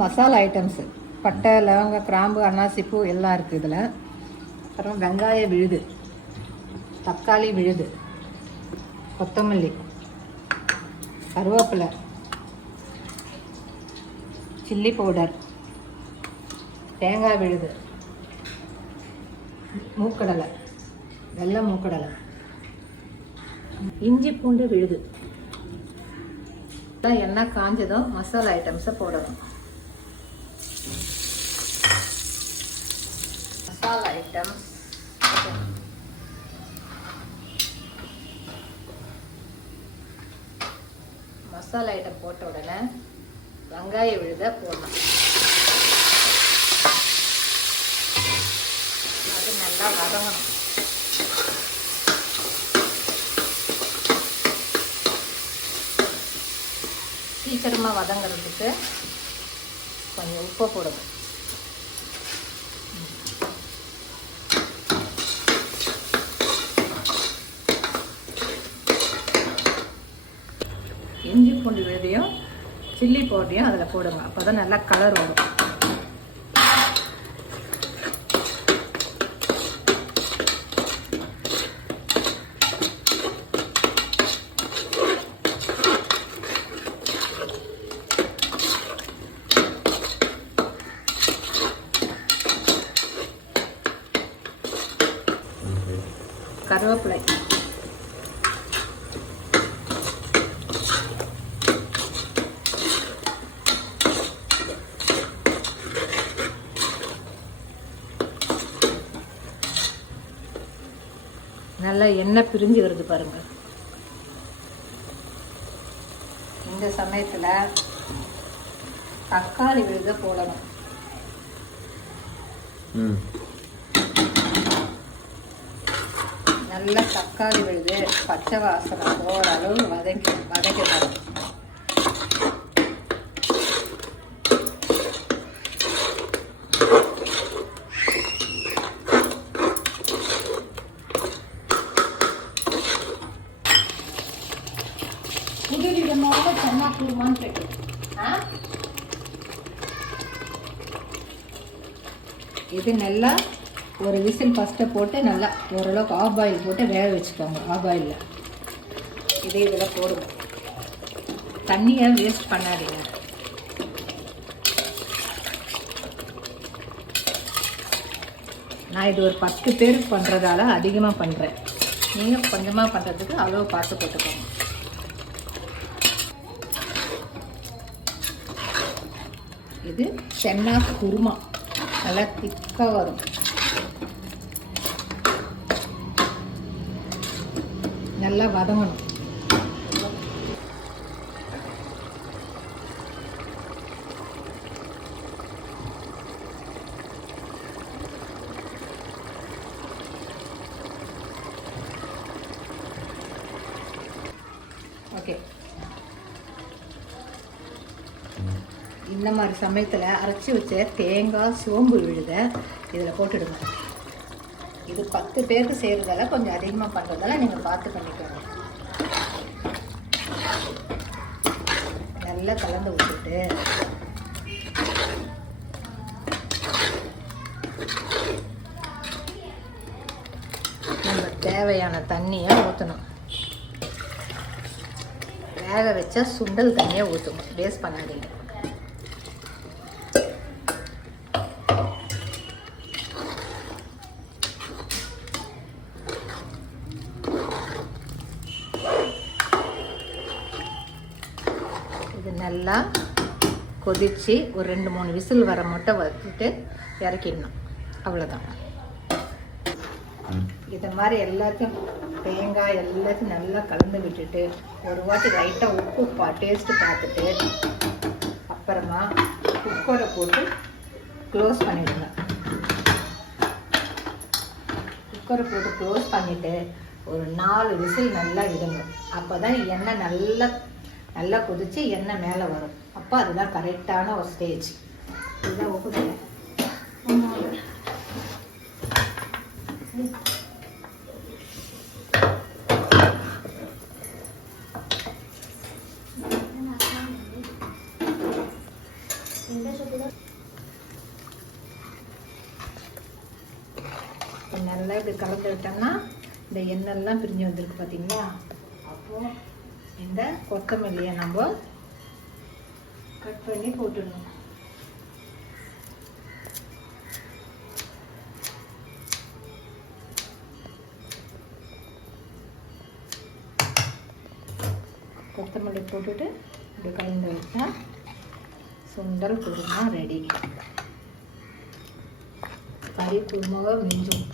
Masala items பட்டை லவங்க கிராம்பு அன்னாசிப்பூ எல்லாம் இருக்குது இதில். அப்புறம் வெங்காய விழுது, தக்காளி விழுது, கொத்தமல்லி, கருவேப்பிலை, சில்லி பவுடர், தேங்காய் விழுது, மூக்கடலை, வெள்ளை மூக்கடலை, இஞ்சி பூண்டு விழுது. எண்ணெய் காஞ்சதும் மசாலா ஐட்டம்ஸை போடணும். மசாலா ஐட்டம்ஸ் மசாலா ஐட்டம் போட்ட உடனே வெங்காய விழுத போடணும். அது நல்லா வதங்கணும். சீக்கிரமாக வதங்கிறதுக்கு கொஞ்சம் உப்பு போடுங்க. இஞ்சி பூண்டு விழுதையும் சில்லி பவுடரையும் அதில் போடுங்க. அப்போ தான் நல்லா கலர் வரும். கருவேப்பிலை, நல்லா எண்ணெய் பிரிஞ்சு வருது பாருங்க. இந்த சமயத்தில் தக்காளி விழுத போடணும். நல்லா தக்காளி விழுது பச்சை வாசனை போகிற அளவு வதக்கணும். புதுவிதமாக சென்னா குருமான்னு கேட்கும். இது நல்லா ஒரு விசில் ஃபஸ்ட்டை போட்டு நல்லா ஓரளவுக்கு ஆஃப் பாயில் போட்டு வேக வச்சுக்கோங்க. ஆஃப் பாயிலில் இதே இதில் போடுவோம். தண்ணியை வேஸ்ட் பண்ணாதீங்க. நான் இது ஒரு 10 பேருக்கு பண்ணுறதால அதிகமாக பண்ணுறேன். நீங்கள் கொஞ்சமாக பண்ணுறதுக்கு அளவு பார்த்து போட்டுக்கோங்க. இது சென்னா குருமா நல்லா திக்காக வரும். நல்லா வதங்கணும். ஓகே, இந்த மாதிரி சமயத்தில் அரைச்சி வச்ச தேங்காய் சோம்பு விழுத இதில் போட்டுடுங்க. இது 10 பேருக்கு செய்கிறதால கொஞ்சம் அதிகமாக பண்ணுறதால நீங்கள் பார்த்து பண்ணிக்கோங்க. நல்லா கலந்து விட்டுட்டு நம்ம தேவையான தண்ணியை ஊற்றணும். வேக வச்சா சுண்டல் தண்ணியை ஊற்றணும். வேஸ்ட் பண்ணாதீங்க. இது நல்லா கொதித்து ஒரு 2-3 விசில் வர மட்டும் வச்சுட்டு இறக்கிடணும். அவ்வளோதான். இதை மாதிரி எல்லாத்தையும் தேங்காய் எல்லாத்தையும் நல்லா கலந்து விட்டுட்டு ஒரு வாட்டி லைட்டாக உப்பு டேஸ்ட்டு பார்த்துட்டு அப்புறமா குக்கரை போட்டு க்ளோஸ் பண்ணிவிடுங்க. குக்கரை போட்டு க்ளோஸ் பண்ணிவிட்டு ஒரு 4 விசில் நல்லா விடுங்க. அப்போ தான் எண்ணெய் நல்லா கொதித்து எண்ணெய் மேலே வரும். அப்போ அதுதான் கரெக்டான ஒரு ஸ்டேஜ். இதுதான் உப்பு. இப்போ நல்லா இப்படி கலந்து விட்டோம்னா இந்த எண்ணெய்லாம் பிரிஞ்சு வந்திருக்கு பார்த்தீங்களா. அப்போது இந்த கொத்தமல்லியை நம்ம கட் பண்ணி போட்டுடணும். கொத்தமல்லி போட்டுட்டு இப்படி கலந்து வச்சா சுண்டல் குருமா ரெடி. கறி குருமாவை மிஞ்சும்.